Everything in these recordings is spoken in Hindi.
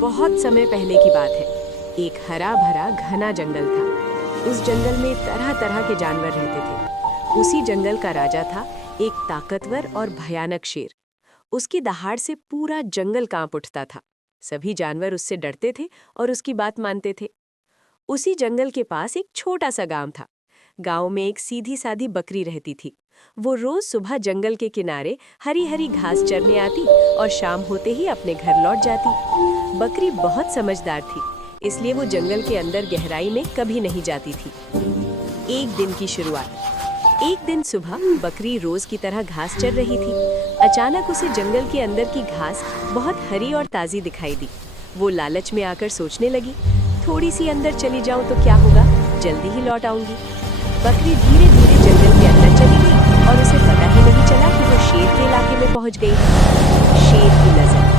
बहुत समय पहले की बात है। एक हरा भरा घना जंगल था। उस जंगल में तरह तरह के जानवर रहते थे। उसी जंगल का राजा था एक ताकतवर और भयानक शेर। उसकी दहाड़ से पूरा जंगल कांप उठता था। सभी जानवर उससे डरते थे और उसकी बात मानते थे। उसी जंगल के पास एक छोटा सा गांव था। गांव में एक सीधी सादी बकरी रहती थी। वो रोज सुबह जंगल के किनारे हरी हरी घास चरने आती और शाम होते ही अपने घर लौट जाती। बकरी बहुत समझदार थी, इसलिए वो जंगल के अंदर गहराई में कभी नहीं जाती थी। एक दिन की शुरुआत। एक दिन सुबह बकरी रोज की तरह घास चर रही थी। अचानक उसे जंगल के अंदर की घास बहुत हरी और ताजी दिखाई दी। वो लालच में आकर सोचने लगी, थोड़ी सी अंदर चली जाऊं तो क्या होगा, जल्दी ही लौट आऊंगी। बकरी धीरे धीरे जंगल के अंदर चली गई और उसे पता ही नहीं चला कि वो शेर के इलाके में पहुंच गई। शेर की नजर।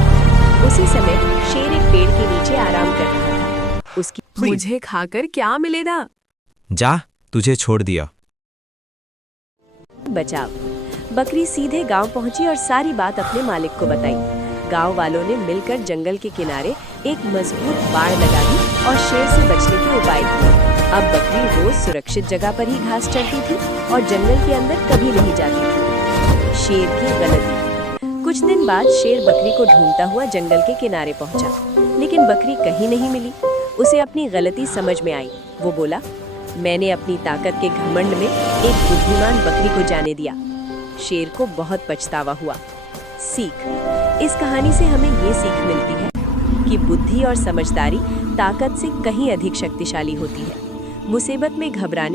उसी समय शेर एक पेड़ के नीचे आराम कर रहा था। उसकी मुझे खाकर क्या मिलेगा? जा, तुझे छोड़ दिया। बचाव। बकरी सीधे गांव पहुंची और सारी बात अपने मालिक को बताई। गांव वालों ने मिलकर जंगल के किनारे एक मजबूत बाड़ लगा दी और शेर से बचने के उपाय किए। अब बकरी रोज सुरक्षित जगह पर ही घास चरती थी और जंगल के अंदर कभी नहीं जाती थी। शेर की गलती। कुछ दिन बाद शेर बकरी को ढूंढता हुआ जंगल के किनारे पहुंचा, लेकिन बकरी कहीं नहीं मिली। उसे अपनी गलती समझ में आई। वो बोला, मैंने अपनी ताकत के घमंड में एक बुद्धिमान बकरी को जाने दिया। शेर को बहुत पछतावा हुआ। सीख। इस कहानी से हमें ये सीख मिलती है कि बुद्धि और समझदारी ताकत से कहीं अधिक शक्तिशाली होती है। मुसीबत में घबराने